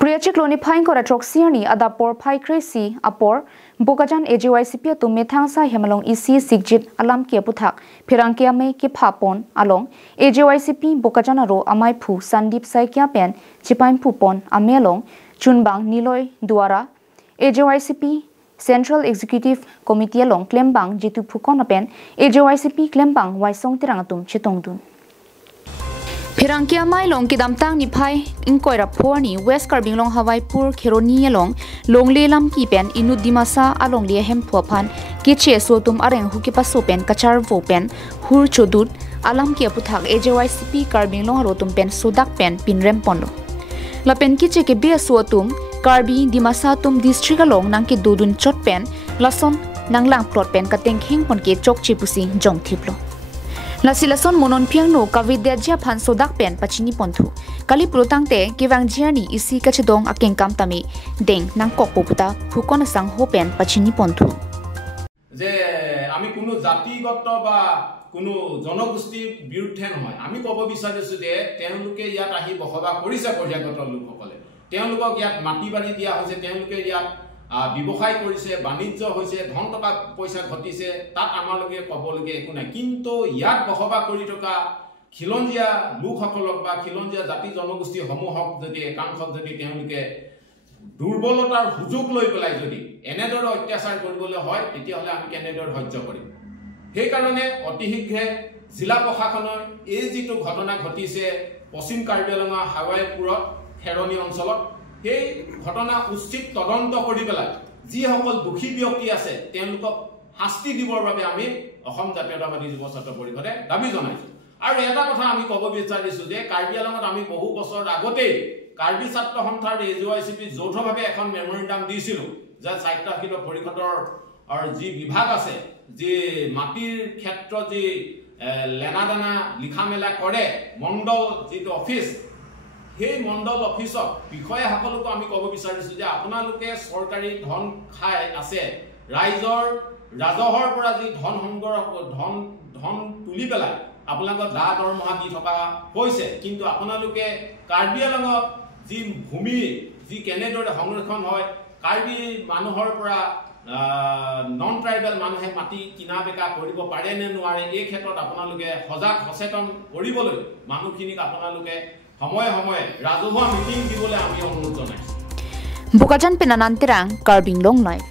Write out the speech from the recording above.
Priachik loni phain kora troxiani adapor phai kresi apor bokajan AJYCP tu methangsa hemalong isi sigjit alam ke puthak phirangkia me ke phapon along AJYCP bokajan aro amai phu Sandip Saikia pen chipain phu pon amelong chunbang niloi duara AJYCP Central Executive Committee along klembang jitu phukon pen AJYCP klembang waisong tirangatum chitongdun Pirangkia mai long kidamtang ni phai inkoira phorni West Karbing long Hawaipur Kheroni along long lelam ki pen inu dimasa along le hem phophan ki che sotum areng hu ki paso pen kachar vo pen hur chodut alam ki aputhak AJYCP Karbing long rotum pen sodak pen pinrem pondo la pen ki che ke be sotum Karbi dimasa tum district along nang ki dudun chot pen lason nanglang plot pen kateng khing pon ke chok chipusi jong thiplo Lasilason monon piang no kavidya phan sodak pen pachini ponthu kali protangte kiwang jiani isi kachedong akeng kam tami deng nang kok poputa phukon sang ho pen pachini ponthu যে আমি কোনো জাতিগত বা কোনো জনগোষ্ঠীৰ বিৰুদ্ধে নহয় আমি কব বিচাৰিছো যে তেওঁলোকে ইয়াত আহি বসবাস কৰিছে পৰ্যায়গত লোকসকলে তেওঁলোকক ইয়াত মাটি বাৰী দিয়া হৈছে তেওঁলোকে ইয়াত ব্যৱসায় কৰিছে বাণিজ্য হৈছে ধন টকা পইচা ঘটিছে তাত আমালোকে কবলগে একো নাই কিন্তু ইয়াত বসবাস কৰি থকা খিলঞ্জিয়া লোকসকলক বা খিলঞ্জিয়া জাতি জনগোষ্ঠী সমূহক যদি একাংশক যদি তেওঁলোকে দুৰ্বলতাৰ সুযোগ লৈ পেলাই যদি এনেদৰে অত্যাচাৰ কৰিবলৈ হয় তেতিয়াহলে আমি কেনেদৰে সহ্য কৰিম সেই কাৰণে অতি শীঘ্ৰে জিলা প্ৰশাসনৰ এই যিটো ঘটনা ঘটিছে পশ্চিম কাৰ্বি আংলঙৰ হাৱাইপুৰত খেৰনি অঞ্চলত এই ঘটনা উচিত তদন্ত কৰি পেলাই যি সকল দুখী ব্যক্তি আছে তেওঁলোকক শাস্তি দিবৰ বাবে আমি অসম জাতীয়তাবাদী যুৱ ছাত্ৰ পৰিষদে দাবী জনাইছো আৰু এটা কথা আমি কব বিচাৰিছো যে কাৰ্বি আংলঙত আমি বহু বছৰ আগতেই কাৰ্বি ছাত্ৰ সন্থাৰ AJYCP যৌথভাৱে এখন মেমৰিণ্ডাম দিছিলো যে সাহিত্য পৰিষদৰ আৰু যি বিভাগ আছে যে মাটিৰ ক্ষেত্ৰ যি লেনাদানা লিখা মেলা কৰে মণ্ডল যিটো অফিচ সেই মণ্ডল অফিসত বিষয় সকলক আমি কব বিচাৰিছো যে আপোনালোকে সৰকাৰি ধন খাই আছে ৰাইজৰ ৰাজহৰ পৰা যি ধন সংগ্ৰহ ধন তুলি পেলাই আপোনালোকৰ দা দৰমহা দি থকা হৈছে কিন্তু আপোনালোকে কাৰ্বি আংলঙত যি ভূমি যি কেনেদৰে সংৰক্ষণ হয় কাৰ্বি মানুহৰ পৰা নন ট্ৰাইবেল মানুহে মাটি কিনা বেকা কৰিব পাৰে নে নোৱাৰে এই ক্ষেত্ৰত আপোনালোকে সজাগ সচেতন কৰিবলৈ মানুহখিনিক আপোনালোকে সময় সময় ৰাজহুৱা মিটিং দিবলৈ আমি অনুৰোধ জনাইছো Bokajan penanantirang Karbing long life